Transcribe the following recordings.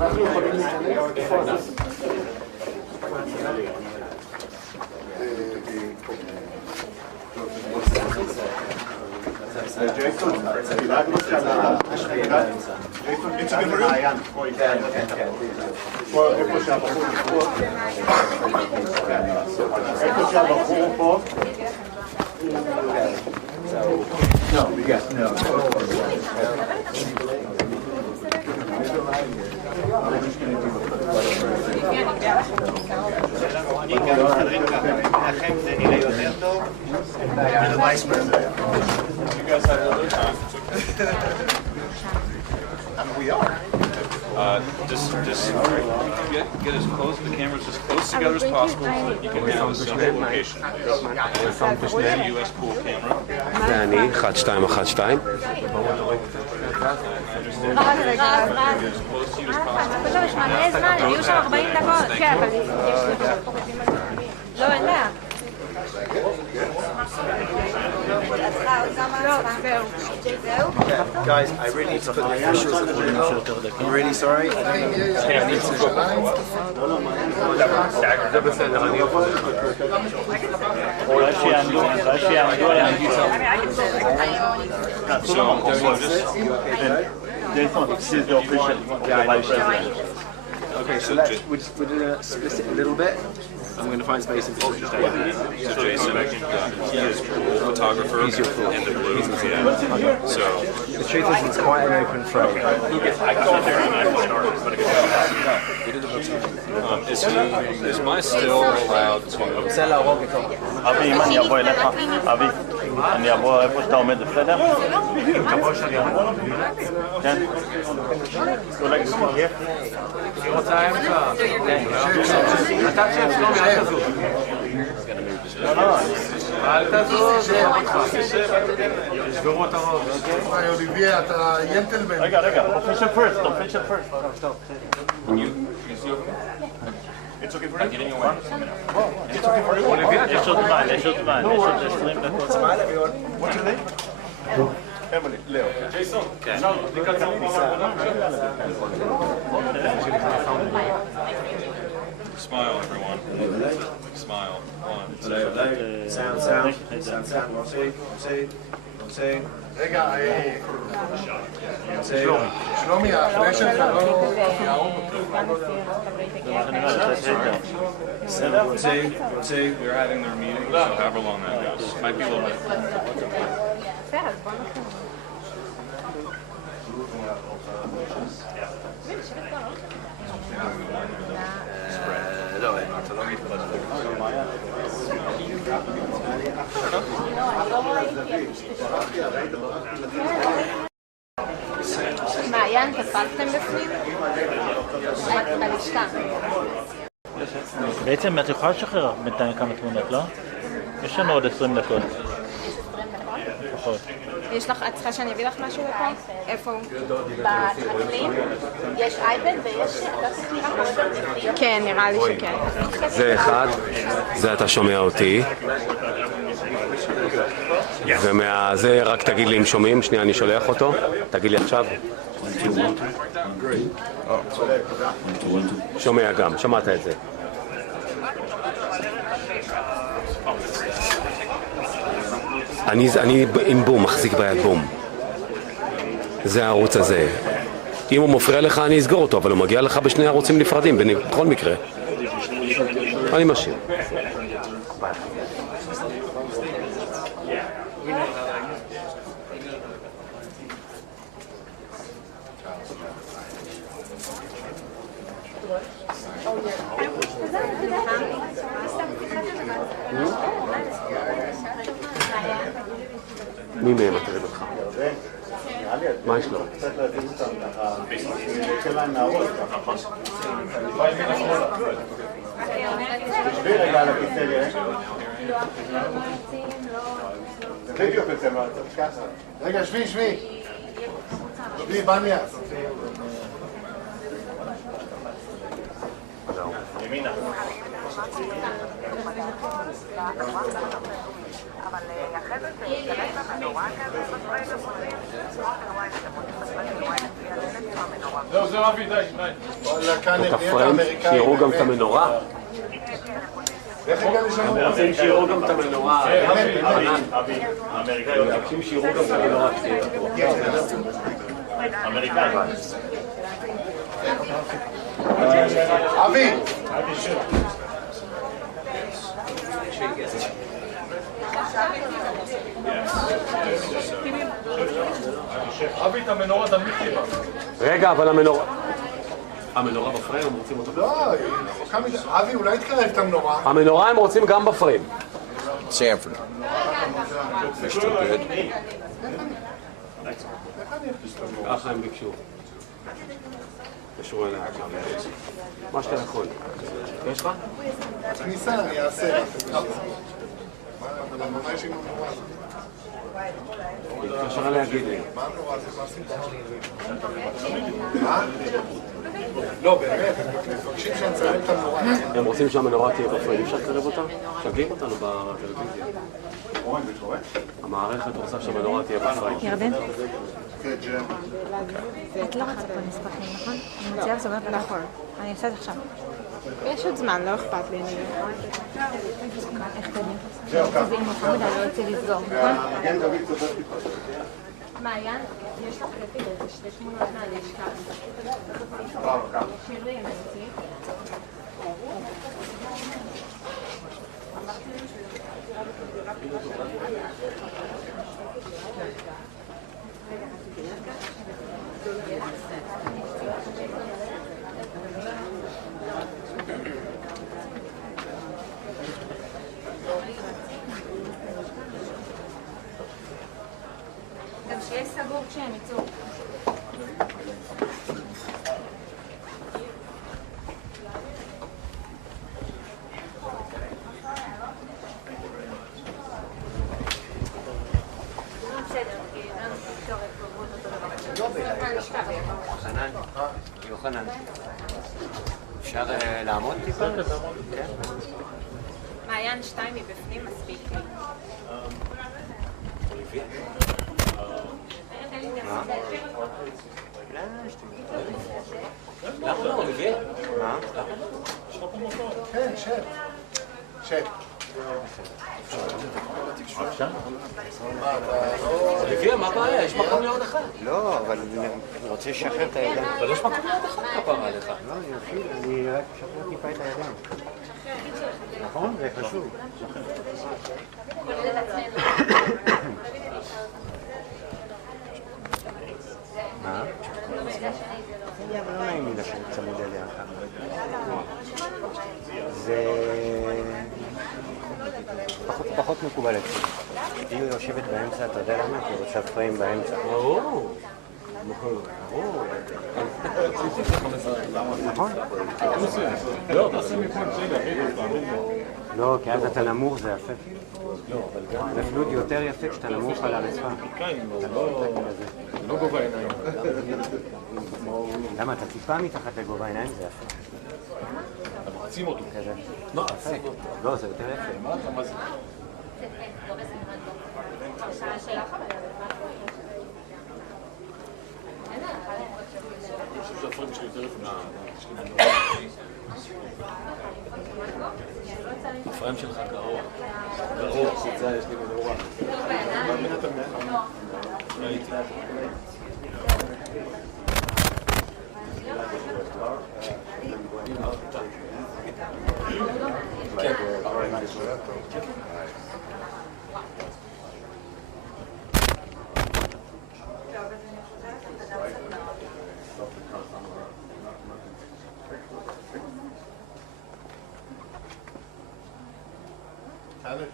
אנחנו יכולים להיכנס? ג'ייסון, דילגנו כאן ג'ייסון, נצא במעיין איפה שהבחור איפה שהבחור פה No, yes, no. We are. Just get as close, the cameras as close together as possible so that you can have a central location. The US pool camera. זה אני, 1212. פשוט יש מלא זמן, יהיו שם 40 דקות. כן, אבל יש לא, אין לה. Guys, I really need to put the officials on hold. I'm really sorry. I need to Okay, so we're going to split it a little bit. I'm going to find space in between. So Jason, he is pool photographer in the blue. So The truth is, it's quite an open frame. is my still allowed to? אבי, אם אני אבוא אליך, אבי, אני אבוא איפה שאתה עומד, בסדר? תבוא שאני אבוא? כן. אולי כיף? היא רוצה אמצע. אתה שב, שלומי, אל תזוז. אל תזוז. תשברו את הראש. אוליביה, אתה ינטלמן. רגע, official first. It's okay for you. יש עוד זמן, יש עוד 20 דקות. What's your name? Emily, Leo. Jason. Smile, everyone. Smile. One. Sound. רגע, שלומי, הפני שלך לא... They're having their meeting, so however long that goes. Might be a little bit. מעיין, תפסתם בפנים? בלשכה. בעצם את יכולה לשחרר בינתיים כמה תמונות, לא? יש לנו עוד 20 דקות. 20 דקות? יש לך, את צריכה שאני אביא לך משהו לפה? איפה הוא? בטרקלים? יש אייפד ויש... כן, נראה לי שכן. זה אחד, זה אתה שומע אותי. ומזה רק תגיד לי אם שומעים, שנייה אני שולח אותו. תגיד לי עכשיו. שומע גם, שמעת את זה. אני עם בום, מחזיק ביד בום. זה הערוץ הזה. אם הוא מפריע לך אני אסגור אותו, אבל הוא מגיע לך בשני ערוצים נפרדים, בכל מקרה. אני משאיר. מי מהם מטריד אותך? מה יש לו? תשבי רגע על הכיסא לי, בדיוק את זה, רגע, שבי. שבי, בניה. ימינה. אבל אחרי זה תשתלט במנורה כזה, זהו, זה רבי, די. את הפריים, שיראו גם את המנורה. איך הגענו שם? רוצים שיראו גם את המנורה. האמריקאים רוצים שיראו גם את המנורה שתהיה. האמריקאים. אבי! אבי, את המנורה תנמיך טיפה. רגע, אבל המנורה בפריים, הם רוצים אותה? לא, אבי, אולי תקרב את המנורה. המנורה הם רוצים גם בפריים. Sanford. They're still good. ככה הם ביקשו. קשרו אליה עכשיו. מה שאתה יכול. יש לך? כניסה אני אעשה. מה יש עם המנורה הזאת? תתקשר אליה להגיד לי. מה המנורה הזאת? מה? לא, באמת, הם מבקשים שהם צריכים את המנורה. הם רוצים שהמנורה תהיה בפריים. אפשר לקרב אותה? שגעים אותנו בטלוויזיה. המערכת רוצה שהמנורה תהיה בפריים. ירדן? את לא רוצה פה נספחים, נכון? אני מציעה לסוגרת נכון. אני אעשה את זה עכשיו. יש עוד זמן, לא אכפת לי. איך תדעים? זה עם מוחמד, אני לא רוצה לסגור, נכון? מעיין, יש לך לפי זה שתי שמונות מהלשכה. שירי, אני רוצה. גם שיהיה סגור כשהם יצאו. יוחנן, אפשר לעמוד טיפה? כן. מעיין 2 מבפנים מספיק לי. אוליביה? למה לא, אוליביה? מה? כן, שב. שב. אוליביה, מה הבעיה? יש מקום לעוד אחד. לא, אבל אני רוצה לשחרר את הידיים. אבל יש מקום לעוד אחד כפרה עליך. לא, אני רק משחרר טיפה את הידיים. נכון? זה חשוב. מה? אבל לא נעים לי לשבת צמוד אליה ככה. זה פחות מקובל אצלי. היא יושבת באמצע, אתה יודע למה? כי היא רוצה פריים באמצע. נכון? לא, כי אז אתה נמוך זה יפה. נפלוד יותר יפה כשאתה נמוך על הרצפה. לא גובה עיניים. למה? אתה טיפה מתחת לגובה עיניים זה יפה. אתה מחצים אותו. כזה. לא, לא, זה יותר יפה. מה זה? אני חושב שהפריים שלי יותר יפה. הפריים שלך קרוב. קרוב, זה יש לי מנורה. ראיתי. כן.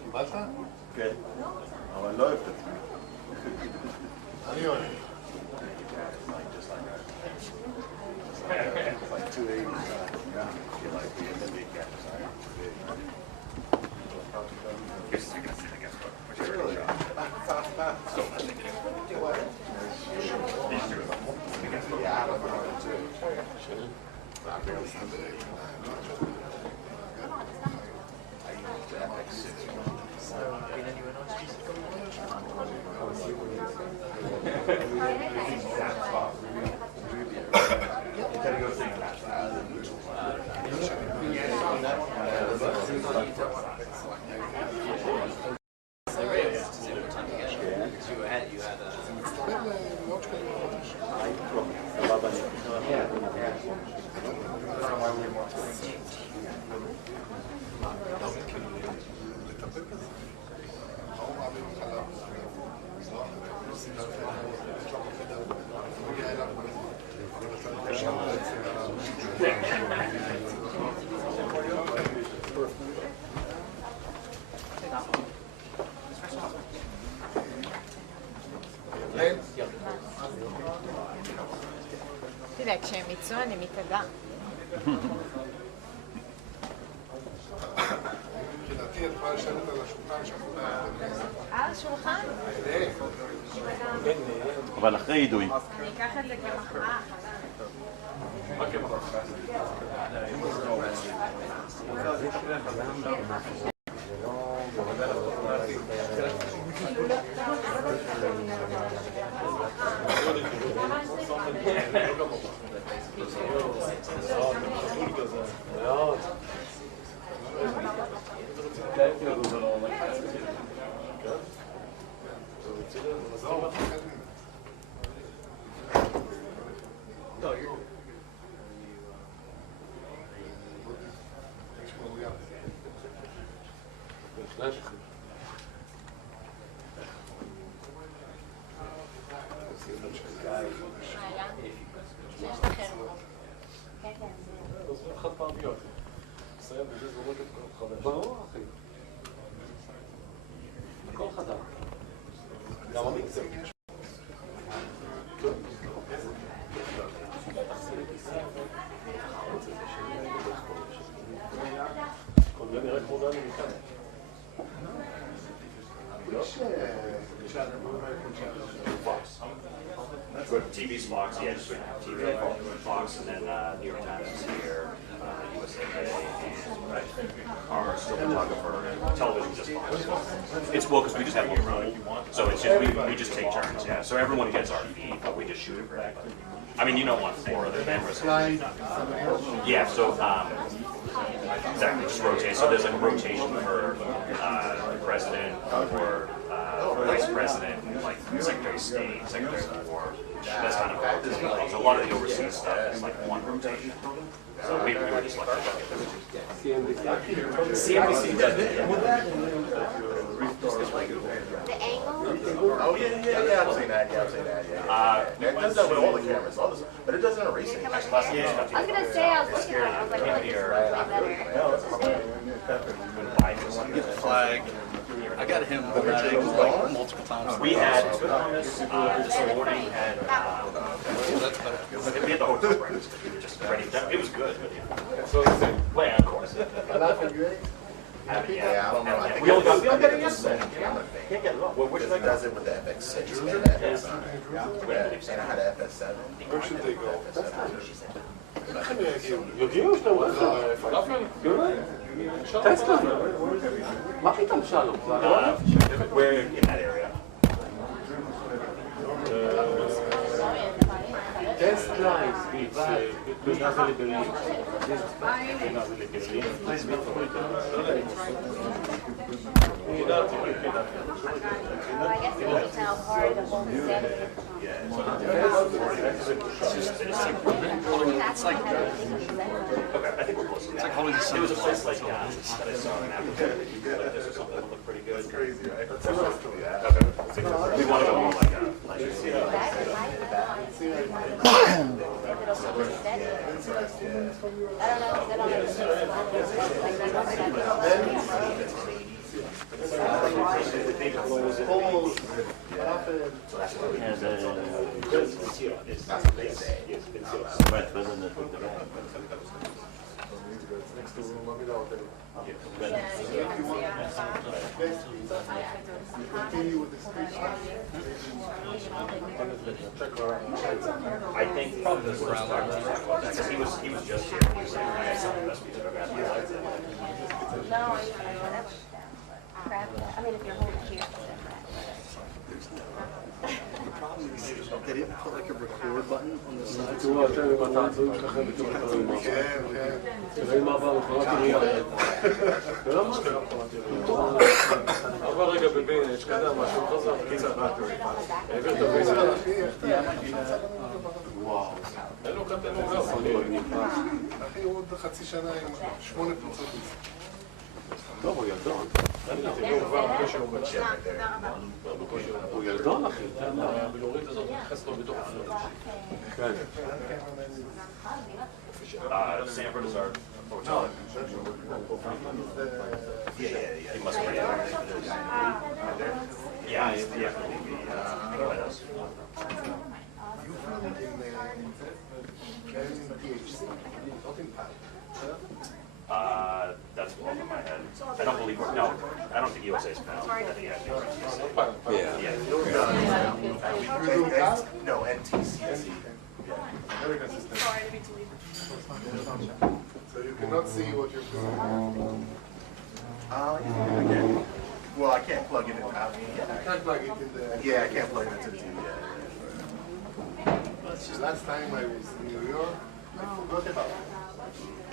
קיבלת? כן, אבל לא אוהב את עצמי. אני אוהב. תראה, כשהם יצאו אני מתעדה. מבחינתי את יכולה לשבת על השולחן שאנחנו על השולחן? אבל אחרי יידוי. אני אקח את זה כמחאה. ברור, אחי. הכל חדר. גם המקצר. זה נראה כמו גן מכאן. TV's Fox, yeah, just TV, Fox, and then New York Times is here, USA Today, and our cinematographer, television just Fox. It's well because we just have one role, so it's just we just take turns, yeah. So everyone gets our feed, but we just shoot it correctly. I mean, you don't want 4 other cameras. Yeah, so exactly, just rotate. So there's like a rotation for the president or vice president, like Secretary of State, Secretary of War. That's kind of so a lot of the overseas stuff is like one rotation. So we were just like CNBC does it. The angle? Oh yeah, I've seen that. It does that with all the cameras, but it doesn't erase it. I was gonna say, I was looking at it, I was like, oh, this is way better. Get the flag. I got him multiple times. We had this morning had we had the hotel breakfast. We were just ready. It was good, but yeah. So it's in. Well, yeah, of course. Yeah, I don't know. I think We all got it yesterday. Can't get it off. Well, which it does it with the FX6 and the FS9. And I had an FS7. Where should they go? איך הם יגיעו? יגיעו שאתה רואה לך. טסט לנו. מה פתאום שלום? We're in that area. טסט לייס בלבד. בגז לברלין. Well, I guess it means how hard the whole thing is. It's like Okay, I think we're close to that. it's like holding the sun. It was a place like that I saw in Africa. This is something that looked pretty good. That's crazy, right? Okay. We want to go more like a I think probably the worst part of that because he was just here. He was saying, "I saw the best piece of crap." No, whatever. Crap. I mean, if you're holding here. They didn't put like a record button on the side. תראו, אתם עם התעצועים שלכם בתוך הדברים האלה. כן. תראי מה בא, מכונת עירייה. ולא מה זה? עבר רגע בבין, השקדה משהו, חזר, קיצר. העביר את הביזה. וואו. אין לו קטן מוגר. אחי, הוא עוד בחצי שנה עם 8 קבוצות בישראל. טוב, הוא ילדון. הוא ילדון, אחי. הבלורית הזאת נכנס לו בתוך הפרדה. כן. Sanford is our hotel. Yeah. He must be. Yeah, he's the with us. You found it in THC, not in PAL. That's over my head. I don't believe we're, no, I don't think USA's found. I think actually Yeah. No, NTCC. American system. So you cannot see what you're presenting. Well, I can't plug it in. You can't plug it in the... Yeah, I can't plug it into the TV. Last time I was in New York, I forgot about it.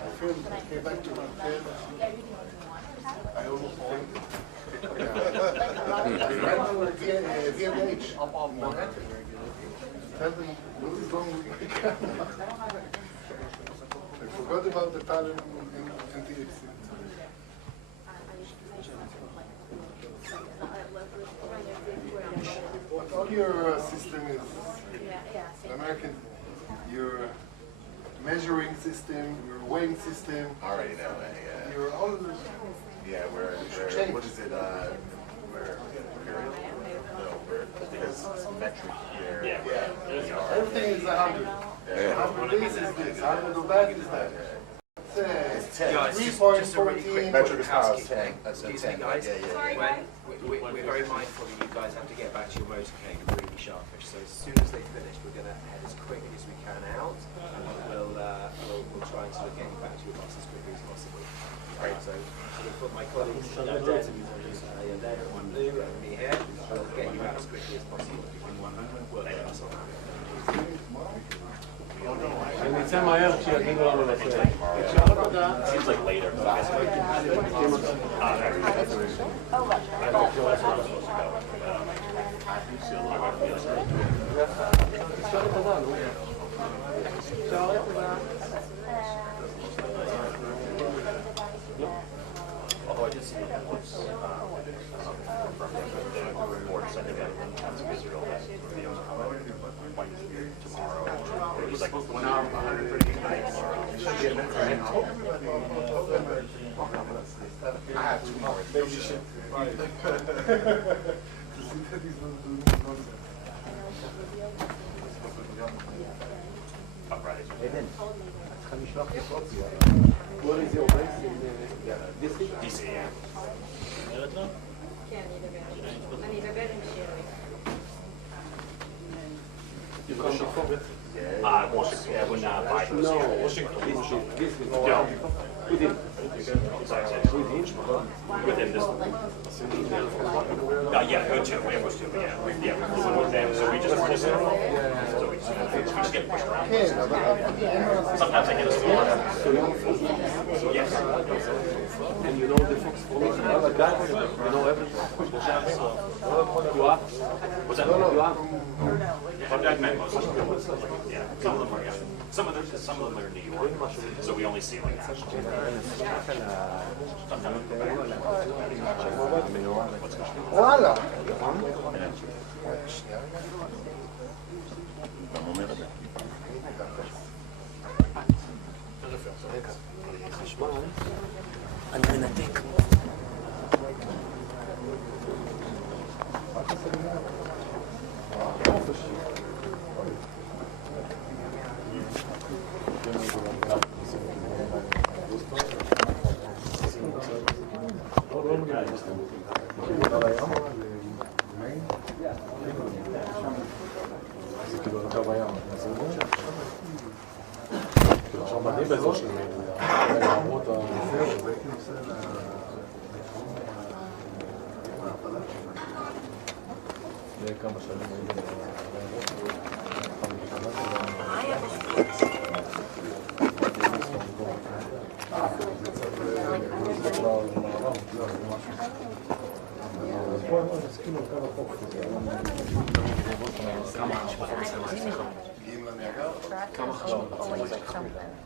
I filmed, I came back to my hotel. I almost fainted. I ran over VMH in Manhattan. Tell them, what is wrong with my camera? I forgot about the pattern in THC. But all your system is American. Your measuring system, your weighing system. Already know that, yeah. You're all. Yeah, we're what is it? Because it's metric here. Yeah. Everything is 100. 100 this is this. 100 of that is that. It's 3.14. Metric is how it's 10. That's a 10. Excuse me, guys. Yeah. We're very mindful that you guys have to get back to your motorcade really sharpish. So as soon as they finish, we're going to head as quickly as we can out, and we'll try and sort of get you back to your bus as quickly as possible. Right. So we'll put my colleagues, Dad, and Lou, and me here. We'll get you out as quickly as possible. We'll let us on that. נצא מהר כשיגידו לנו לצאת. Seems like later, but I guess although I did see that once from the reports, I think that Israel has videos tomorrow. It was like 1 hour behind. I have 2 more. Maybe you should. עדן, את צריכה לשלוח לי קופי. What is your place in DC? DC, yeah. כן, אני אדבר עם שירי. You come before? Washington, when Biden was here. Washington. This is Yeah. Putin. Within this. Yeah, go to. It was 2. Yeah, we flew with them, so we just so we just get pushed around. Sometimes I get a store. Yes. And you know the Fox from other guys? You know everything? You are? What's that? You are? I've met most of them. Yeah, some of them are. Some of them are in New York, so we only see like that. וואלה. אני מנתק.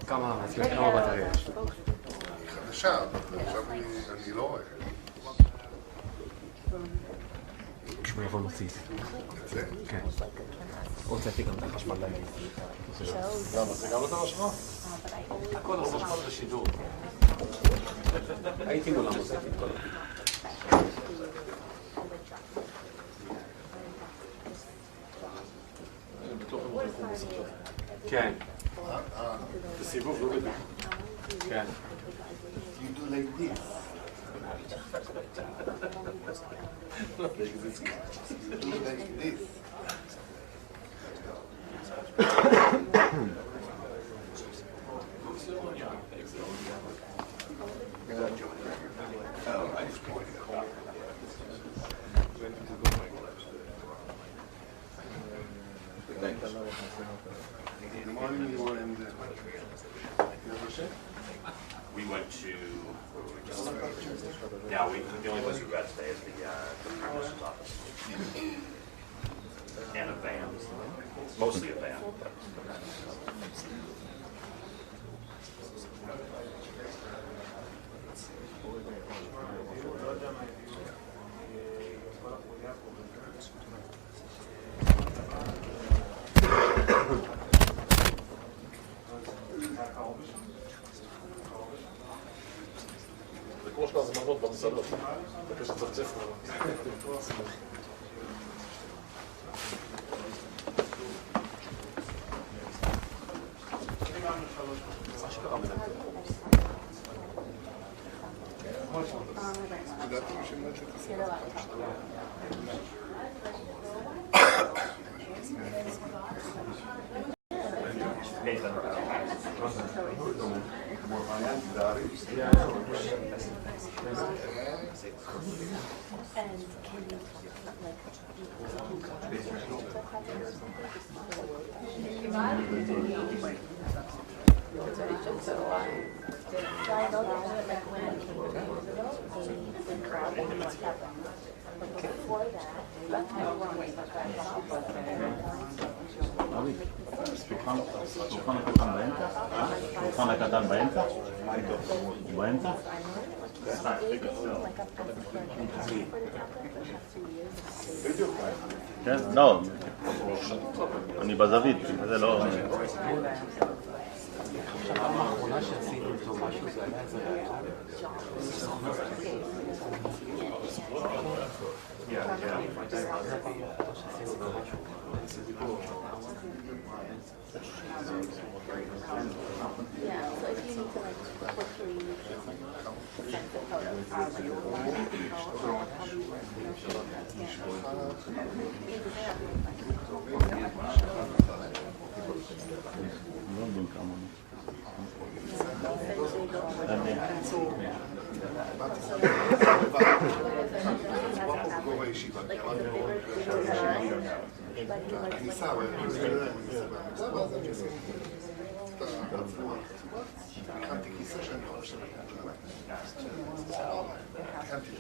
כמה בטריה יש? חדשה, עכשיו אני לא רואה. כשהוא יבוא נוציא את זה. כן. הוצאתי גם את החשמל להגיד. למה? זה גם לא דבר שלך? הכל חשמל בשידור. הייתי מולם הוצאתי את כל כן. בסיבוב לא גדול. כן. You do like this. You do like this. The morning you were in the We went to, yeah, the only place we got today is the premier's office. And a van, mostly a van. זה כמו של הזמנות במסעדות. בקש לצפצף. לדעתי משמעת שתעשה. שולחן הקטן באמצע? שולחן הקטן באמצע? הוא באמצע? כן? לא, אני בזווית, זה לא... הפעם האחרונה שעשינו איתו משהו זה היה איזה הכנתי כיסא שאני חושב הכנתי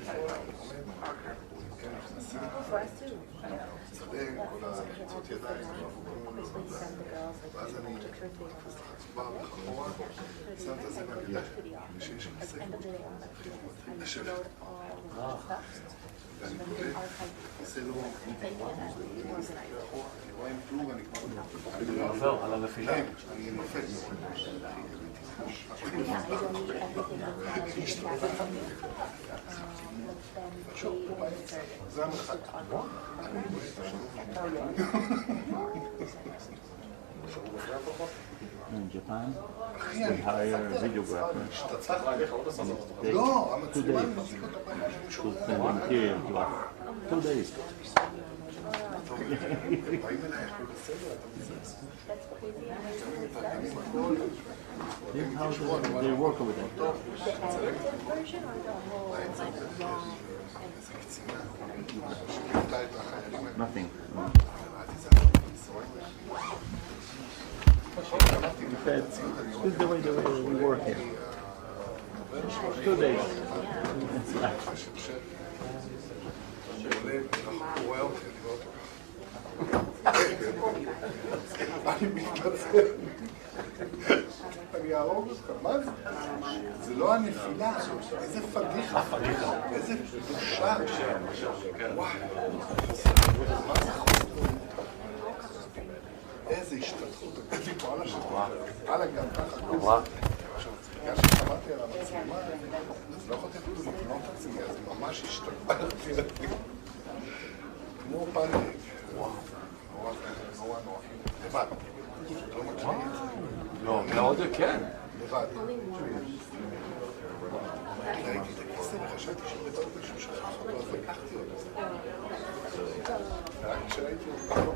צדק, כל הלחיצות ידיים ואז אני חצובה וחחורה שם את זה מהגדה ושיש כיסא לשבת ואני בודק כיסא לא אני מסתכל אחורה אני רואה עם כלום אני עובר על הנפילה אני נופל זה המרחק In Japan, they hire videographers לא, המצלמה מחזיק אותו to send material to us. 2 days. באים אליי, הכל בסדר, אתה מזיז. This is how they work with it. Nothing. This is the way we work here. 2 days. אני מתנצל. מה זה? זה לא הנפילה, איזה פדיחה. איזה בושה. וואי. מה זה חוסר? איזה השתתפות. איזה פה על השתתפות. הלאה גם ככה. עכשיו, בגלל ששמעתי על המצלמה, אז לא יכולתי אפילו לבנות את עצמי, אז ממש השתתפתי. כמו פאנק. וואו. נורא. לבד. לא מכיר את זה. לא, מאוד כן. לבד. ראיתי את הכיסא וחשבתי שבטעות מישהו שכח אותו, אז לקחתי אותו. רק כשראיתי אותו,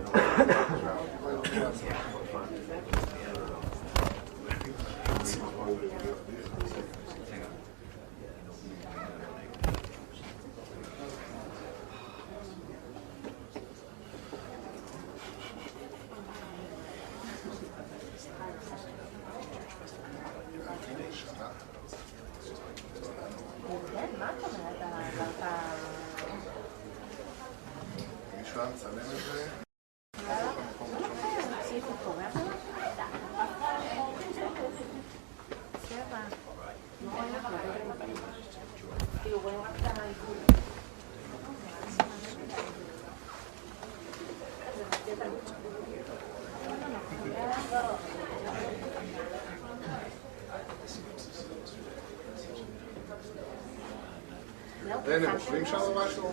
הם אוכלים שם משהו?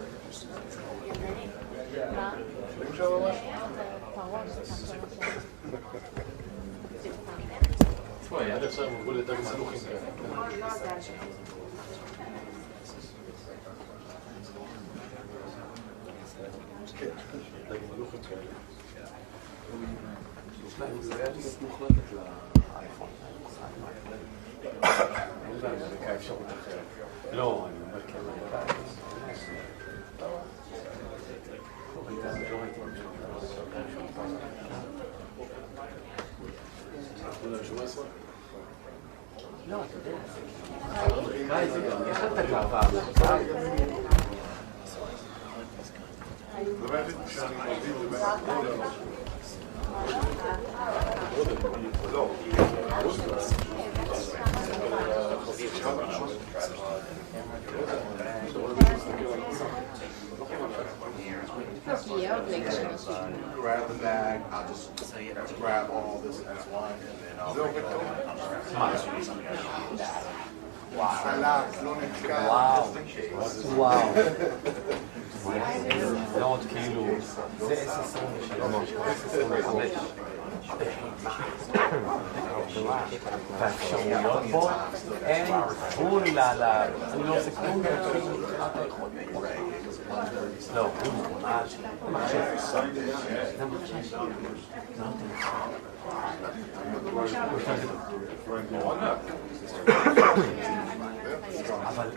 אוכלים שם משהו? תשמעי, עד עכשיו הם עברו לדג מלוכים כאלה. כן, דג מלוכים כאלה. יש להם זריעת מוחלטת לאייפון. אין להם אמריקה אפשרות אחרת. לא, אני אומר כן אמריקה. לא ראיתי משהו. לא, אתה יודע. אמריקאי זה גם, יש לך את הגאווה. דבר אחד שאני מבדיל לבין הכל לא. Grab the bag, I'll just grab all this as one, and then I'll bring it וואו. זה עוד כאילו, זה 10-23, והאפשרויות פה, אין גבול אני לא עושה כלום מבחינת היכולת. לא, הוא ממש, מחשב. זה מחשב. אבל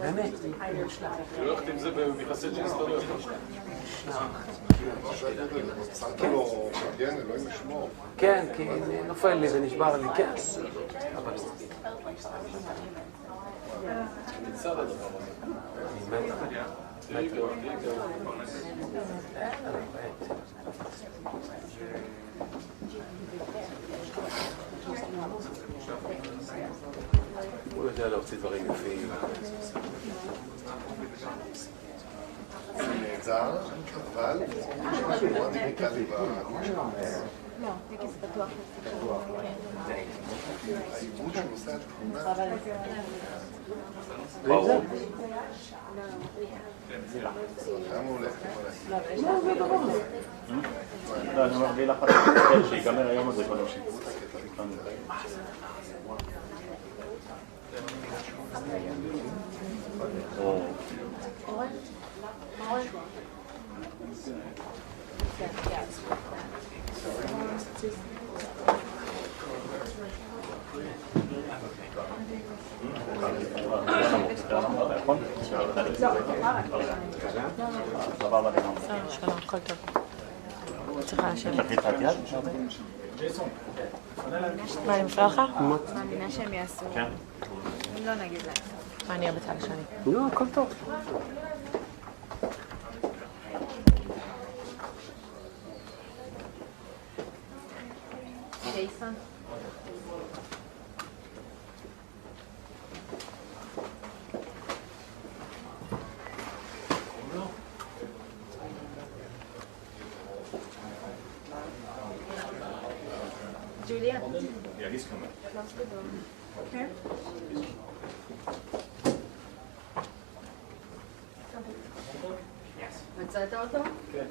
באמת לא יודעת אם זה במכסת של היסטוריה. שמת לו מגן, אלוהים לשמור. כן, כי נופל לי ונשבר לי, כן. נמצא לדבר הזה. אני מת. הוא יודע להוציא דברים יפים. זה נעזר, אבל יש משהו מאוד דיגיטלי לא, טקס בטוח. העיבוד שהוא עושה את תמונה. ברור. למה הוא הולך לא, אני אומר בלי לחץ, שיגמר היום הזה קודם שיפוט. שלום, הכל טוב. צריכה לשבת. מה, אני מפריע לך? מאמינה שהם יעשו. אם לא נגיד להם. מה, אני אהיה בצד השני? לא, הכל טוב. ג'ייסון? Yeah, he's coming. Okay. מצאת אותו? כן.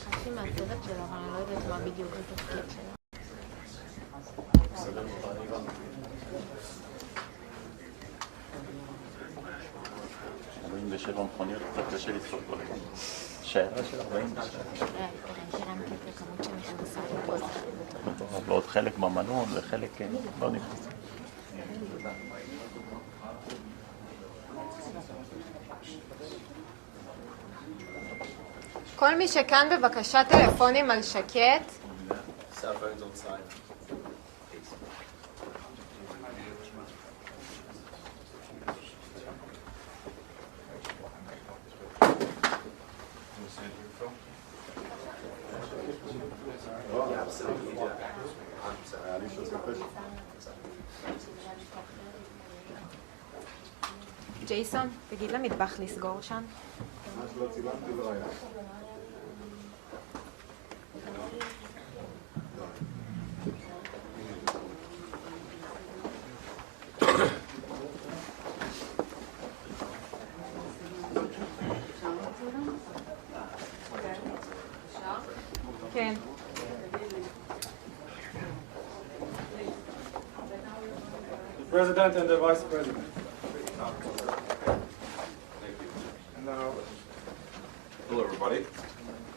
חשבתי מהצוות שלו, אבל אני לא יודעת מה בדיוק התפקיד שלו. שבע מכוניות, קצת קשה לצחוק כל הזמן. שיירה של 47. הרמתי את הכמות שנכנסה לפה. ועוד חלק במלון וחלק לא נכנס. כל מי שכאן בבקשה טלפונים על שקט. ג'ייסון, תגיד למטבח לסגור שם. ממש לא צילמתי, לא היה. כן. The President and the Vice President. Hello, everybody.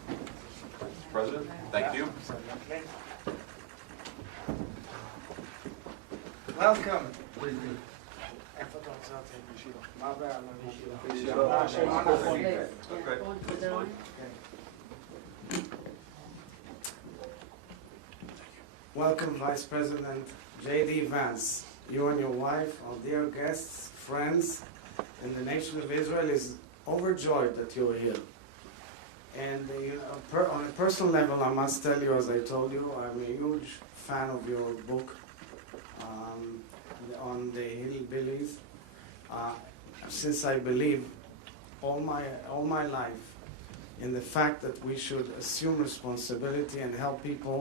Mr. President, thank you. Welcome. Welcome, Vice President J.D. Vance. You and your wife, our dear guests, friends, and the nation of Israel is overjoyed that you're here. And on a personal level, I must tell you, as I told you, I'm a huge fan of your book on the hillbillies. Since I believe all my life in the fact that we should assume responsibility and help people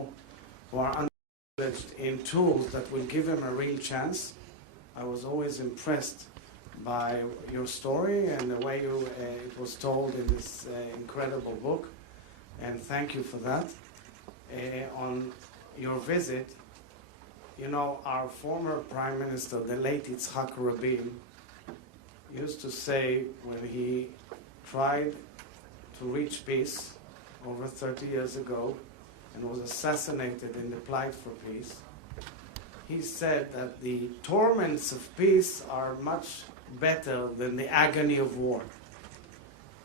who are underprivileged in tools that will give them a real chance. I was always impressed by your story and the way it was told in this incredible book, and thank you for that. On your visit, you know, our former Prime Minister, the late Yitzhak Rabin, used to say when he tried to reach peace over 30 years ago and was assassinated in the plight for peace, he said that the torments of peace are much better than the agony of war.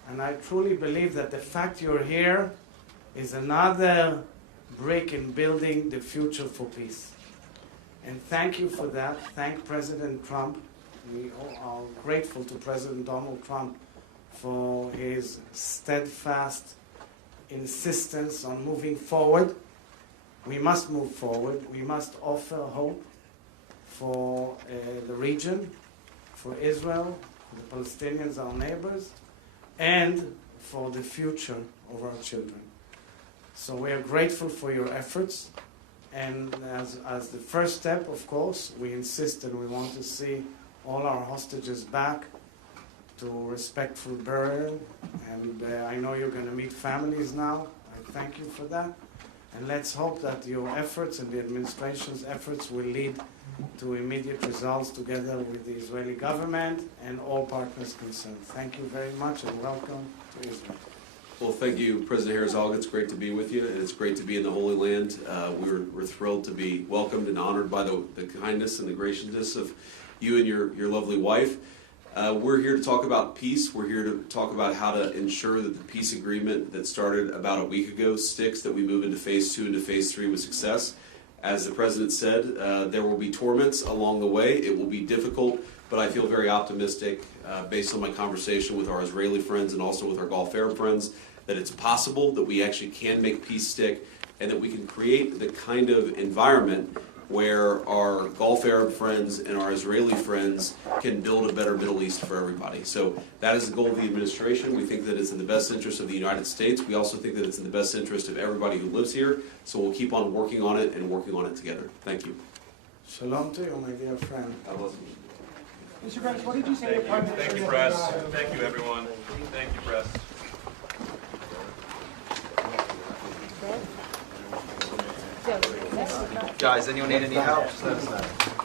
And I truly believe that the fact you're here is another brick in building the future for peace. And thank you for that. Thank President Trump. We are grateful to President Donald Trump for his steadfast insistence on moving forward. We must move forward. We must offer hope for the region, for Israel, for the Palestinians, our neighbors, and for the future of our children. So we are grateful for your efforts. And as the first step, of course, we insist and we want to see all our hostages back to respectful burial. And I know you're going to meet families now. I thank you for that. And let's hope that your efforts and the administration's efforts will lead to immediate results together with the Israeli government and all partners concerned. Thank you very much and welcome to Israel. Well, thank you, President Herzog. It's great to be with you, and it's great to be in the Holy Land. We're thrilled to be welcomed and honored by the kindness and the graciousness of you and your lovely wife. We're here to talk about peace. We're here to talk about how to ensure that the peace agreement that started about a week ago sticks, that we move into phase 2 into phase 3 with success. As the President said, there will be torments along the way. It will be difficult but I feel very optimistic based on my conversation with our Israeli friends and also with our Gulf Arab friends that it's possible that we actually can make peace stick and that we can create the kind of environment where our Gulf Arab friends and our Israeli friends can build a better Middle East for everybody. So that is the goal of the administration. We think that it's in the best interest of the United States. We also think that it's in the best interest of everybody who lives here. So we'll keep on working on it and working on it together. Thank you. Shalom to you, my dear friend. Mr. Press, what did you say? Thank you, press. Thank you, everyone. Thank you, press. Guys, anyone need any help? Just let us know.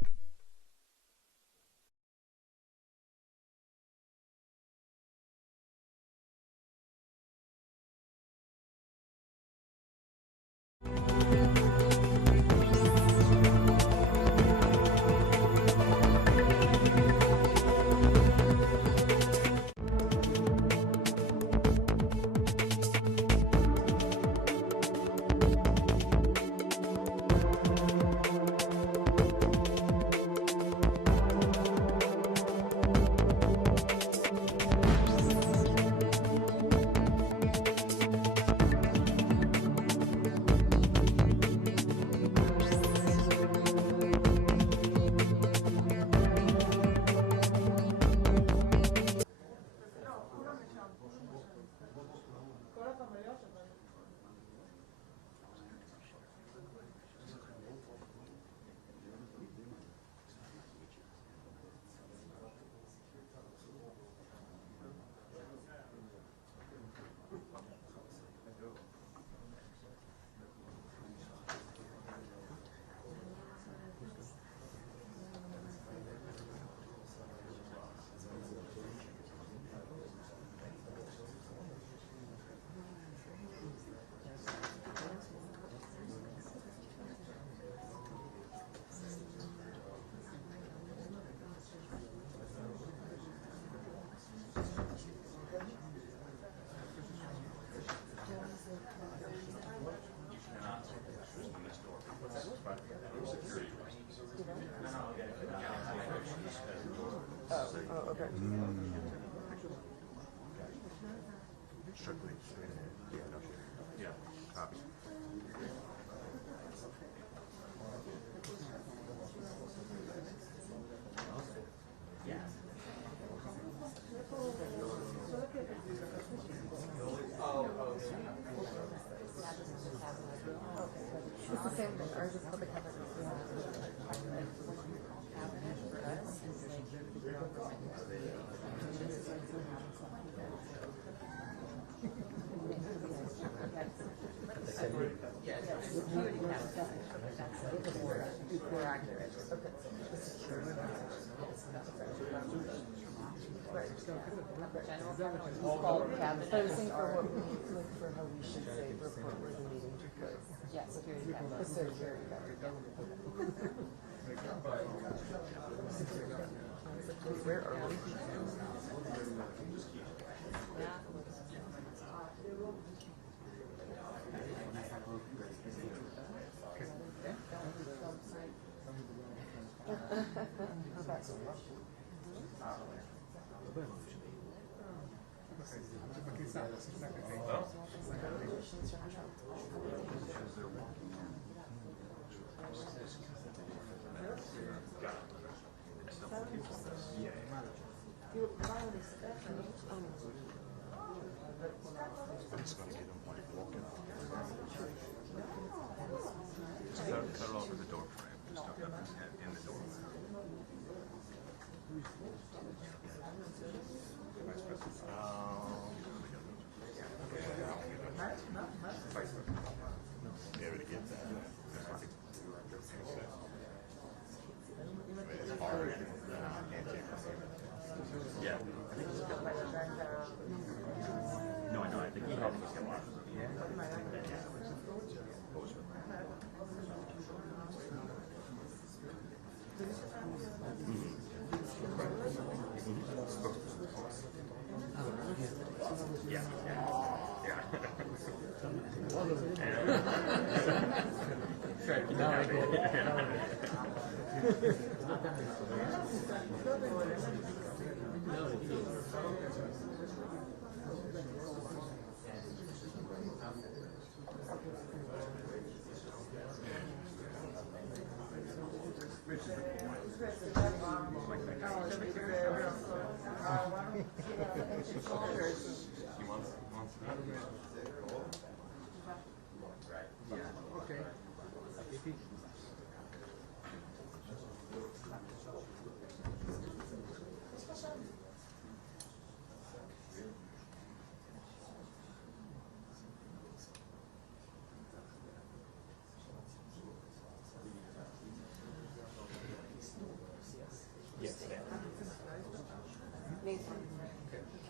Can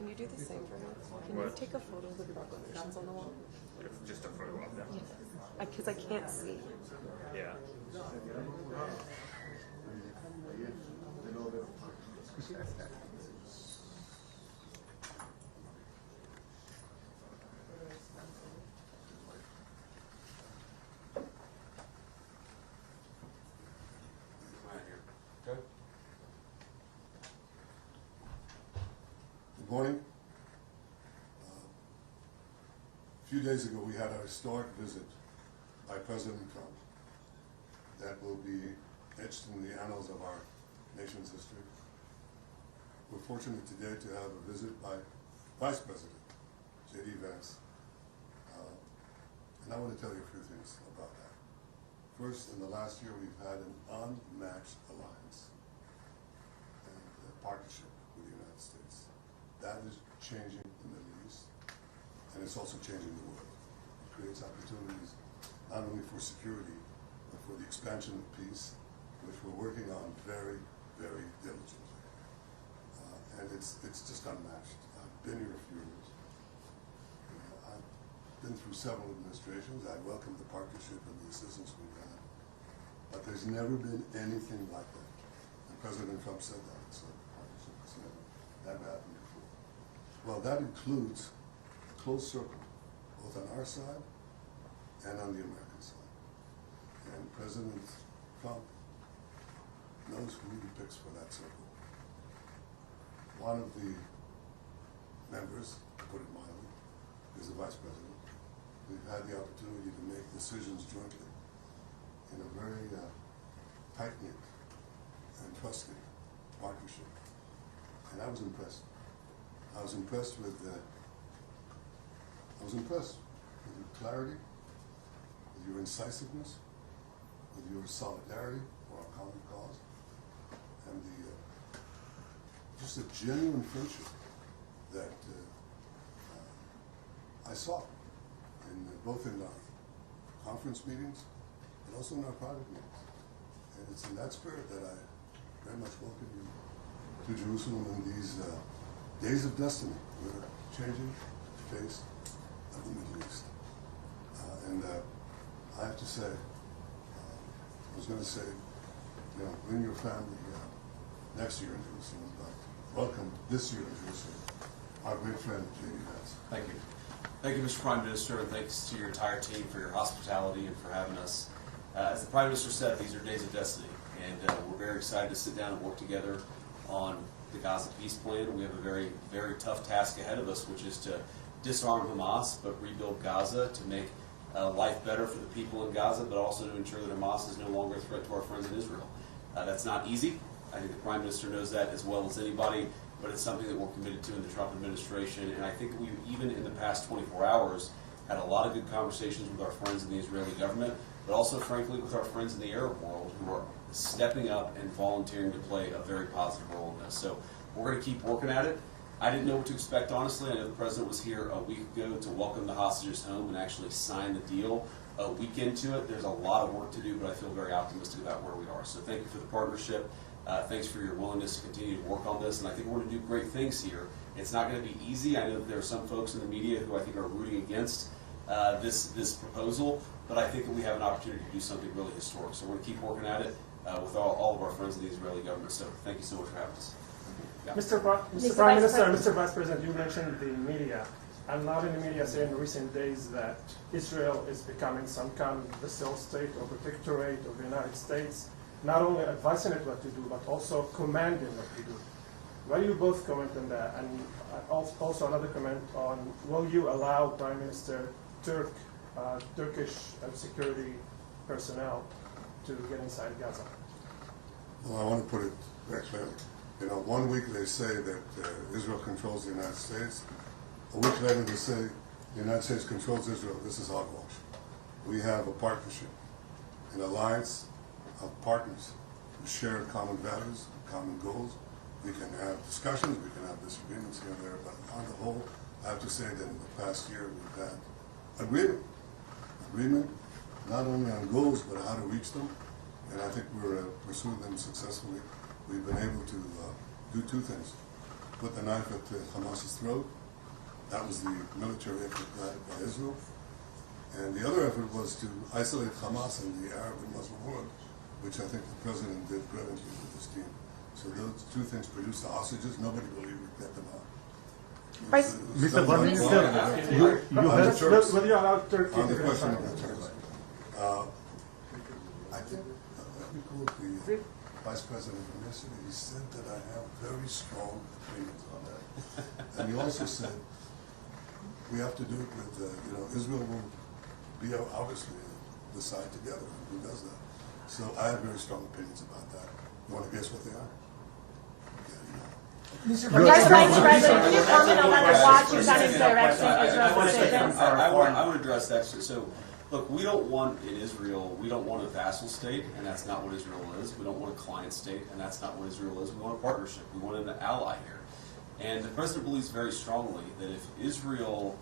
you do the same for me? Can you take a photo of the proclamations on the wall? Just a photo of them. Because I can't see. Yeah. Good morning. A few days ago, we had a historic visit by President Trump that will be etched in the annals of our nation's history. We're fortunate today to have a visit by Vice President J.D. Vance. And I want to tell you a few things about that. First, in the last year, we've had an unmatched alliance and partnership with the United States. That is changing the Middle East, and it's also changing the world. It creates opportunities not only for security, but for the expansion of peace, which we're working on very, very diligently. And it's just unmatched. I've been here a few years. I've been through several administrations. I welcome the partnership and the assistance we've had. But there's never been anything like that. And President Trump said that. So the partnership has never happened before. Well, that includes a close circle, both on our side and on the American side. And President Trump knows who he picks for that circle. One of the members, to put it mildly, is the Vice President. We've had the opportunity to make decisions jointly in a very tight-knit and trusting partnership. And I was impressed. I was impressed with your clarity, with your incisiveness, with your solidarity for our common cause, and just a genuine friendship that I saw both in our conference meetings and also in our private meetings. And it's in that spirit that I very much welcome you to Jerusalem in these days of destiny. We're changing the face of the Middle East. And I have to say, I was going to say, bring your family next year in Jerusalem, but welcome this year in Jerusalem, our great friend, J.D. Vance. Thank you. Thank you, Mr. Prime Minister, and thanks to your entire team for your hospitality and for having us. As the Prime Minister said, these are days of destiny, and we're very excited to sit down and work together on the Gaza peace plan. We have a very, very tough task ahead of us, which is to disarm Hamas, but rebuild Gaza to make life better for the people in Gaza, but also to ensure that Hamas is no longer a threat to our friends in Israel. That's not easy. I think the Prime Minister knows that as well as anybody, but it's something that we're committed to in the Trump administration. And I think we've, even in the past 24 hours, had a lot of good conversations with our friends in the Israeli government, but also, frankly, with our friends in the Arab world who are stepping up and volunteering to play a very positive role in this. So we're going to keep working at it. I didn't know what to expect, honestly. I know the President was here a week ago to welcome the hostages home and actually sign the deal. A week into it, there's a lot of work to do, but I feel very optimistic about where we are. So thank you for the partnership. Thanks for your willingness to continue to work on this, and I think we're going to do great things here. It's not going to be easy. I know that there are some folks in the media who I think are rooting against this proposal, but I think that we have an opportunity to do something really historic. So we're going to keep working at it with all of our friends in the Israeli government. So thank you so much for having us. Yeah. Mr. Prime Minister, Mr. Vice President, you mentioned the media. I'm not in the media saying in recent days that Israel is becoming some kind of vassal state or protectorate of the United States. not only advising it what to do, but also commanding what to do. Why do you both comment on that? And also another comment on, will you allow Prime Minister Turkish security personnel to get inside Gaza? Well, I want to put it very clearly. You know, 1 week they say that Israel controls the United States. A week later they say the United States controls Israel. This is hogwash. We have a partnership, an alliance of partners who share common values, common goals. We can have discussions, we can have disagreements here and there, but on the whole, I have to say that in the past year we've had agreement, not only on goals, but how to reach them. And I think we're pursuing them successfully. We've been able to do two things. Put the knife at Hamas's throat. That was the military effort by Israel. And the other effort was to isolate Hamas in the Arab and Muslim world, which I think the president did brilliantly with his team. So those two things produced the hostages. Nobody believed we'd get them out. Mr. Prime Minister, will you allow Turkey on the to question go of the Turks, I think we called the Vice President from yesterday. He said that I have very strong opinions on that. And he also said we have to do it with, Israel will be obviously decide together who does that. So I have very strong opinions about that. You want to guess what they are? Vice President, can you comment on whether Washington is directing Israel's decisions? I would address that. So, look, we don't want in Israel, we don't want a vassal state, and that's not what Israel is. We don't want a client state, and that's not what Israel is. We want a partnership. We want an ally here. And the president believes very strongly that if Israel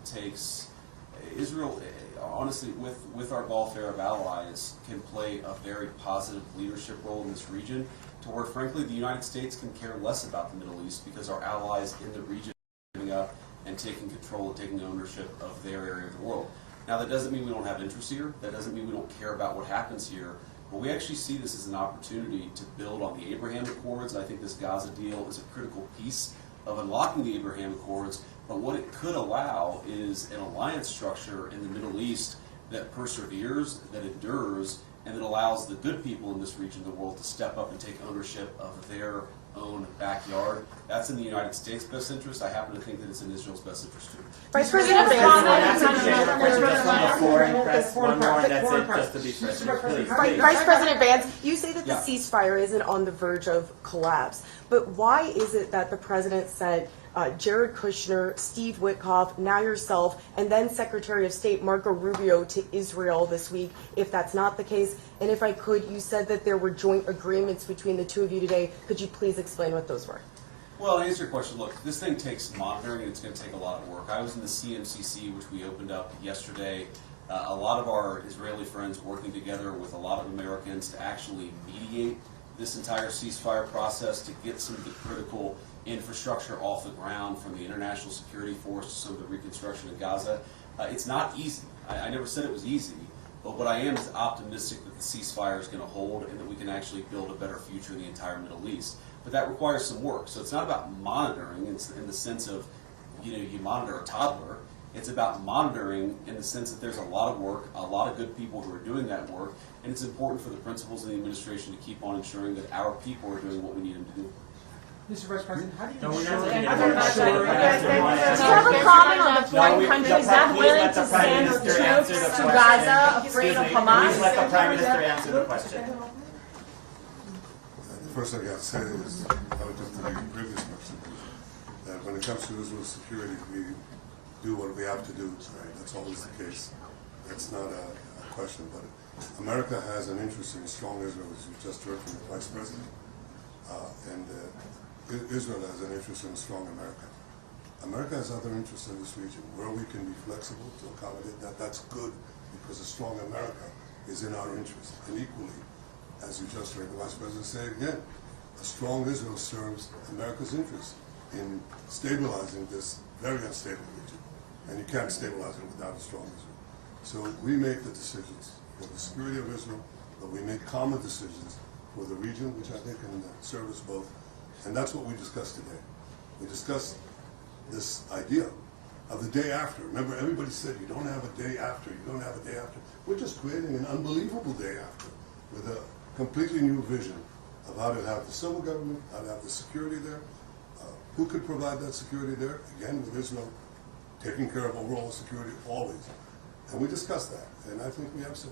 honestly, with our Gulf Arab allies, can play a very positive leadership role in this region, to where, frankly, the United States can care less about the Middle East because our allies in the region are giving up and taking control and taking ownership of their area of the world. Now, that doesn't mean we don't have interests here. That doesn't mean we don't care about what happens here. But we actually see this as an opportunity to build on the Abraham Accords. I think this Gaza deal is a critical piece of unlocking the Abraham Accords. But what it could allow is an alliance structure in the Middle East that perseveres, that endures, and that allows the good people in this region of the world to step up and take ownership of their own backyard. That's in the United States' best interest. I happen to think that it's in Israel's best interest too. Vice President Vance. Vice President Vance, you say that the ceasefire isn't on the verge of collapse, but why is it that the president sent Jared Kushner, Steve Witkoff, now yourself, and then Secretary of State Marco Rubio to Israel this week, if that's not the case? And if I could, you said that there were joint agreements between the two of you today. Could you please explain what those were? Well, to answer your question, look, this thing takes monitoring, and it's going to take a lot of work. I was in the CMCC, which we opened up yesterday. A lot of our Israeli friends working together with a lot of Americans to actually mediate this entire ceasefire process, to get some of the critical infrastructure off the ground, from the international security force to some of the reconstruction of Gaza. It's not easy. I never said it was easy, but what I am is optimistic that the ceasefire is going to hold and that we can actually build a better future in the entire Middle East. But that requires some work. So it's not about monitoring in the sense of, you monitor a toddler. It's about monitoring in the sense that there's a lot of work, a lot of good people who are doing that work, and it's important for the principals of the administration to keep on ensuring that our people are doing what we need them to do. Mr. Vice President, how do you Do you have a comment on the foreign countries not willing to send troops to Gaza, afraid of Hamas? Please let the Prime Minister answer the question. The first thing I have to say is, relative to the previous question, that when it comes to Israel's security, we do what we have to do. Right? That's always the case. That's not a question. But America has an interest in strong Israel, as you just heard from the Vice President. And Israel has an interest in a strong America. America has other interests in this region. Where we can be flexible to accommodate that, that's good, because a strong America is in our interest. And equally, as you just heard the Vice President say again, a strong Israel serves America's interest in stabilizing this very unstable region. And you can't stabilize it without a strong Israel. So we make the decisions for the security of Israel, but we make common decisions for the region, which I think can serve us both. And that's what we discussed today. We discussed this idea of the day after. Remember, everybody said you don't have a day after, you don't have a day after. We're just creating an unbelievable day after with a completely new vision of how to have the civil government, how to have the security there, who could provide that security there, again, with Israel taking care of overall security always. And we discussed that, and I think we have some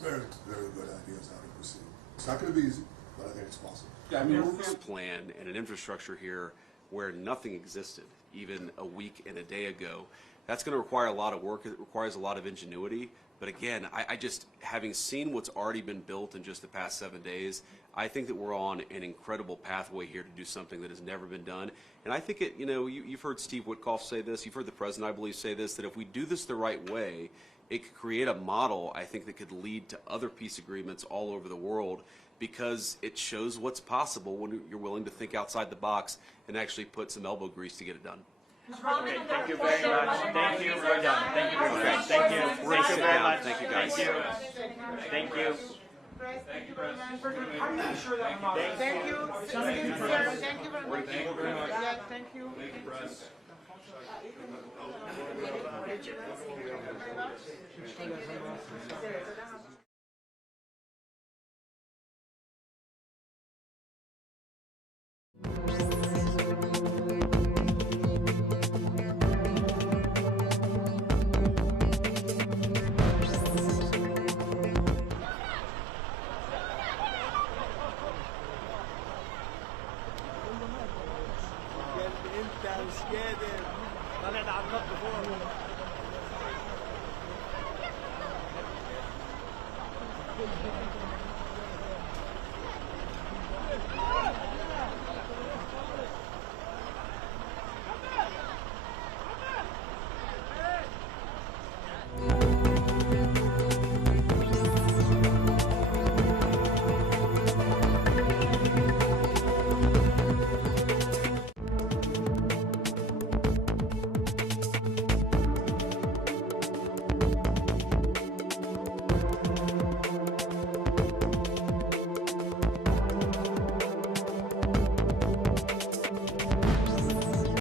very, very good ideas how to proceed. It's not going to be easy, but I think it's possible. I mean, this plan and an infrastructure here where nothing existed even a week and a day ago, that's going to require a lot of work. It requires a lot of ingenuity. But again, I just, having seen what's already been built in just the past 7 days, I think that we're on an incredible pathway here to do something that has never been done. And I think you've heard Steve Witkoff say this, you've heard the president, I believe, say this, that if we do this the right way, it could create a model, I think, that could lead to other peace agreements all over the world, because it shows what's possible when you're willing to think outside the box and actually put some elbow grease to get it done. Okay, thank you very much. Thank you. We're done. Thank you very much. Thank you. Thank you very much. Thank you, guys. Thank you. Thank you. Thank you very much. I'm not sure that I'm Thank you. Thank you very much. Thank you very much. Yeah, thank you. Thank you, press. Thank you.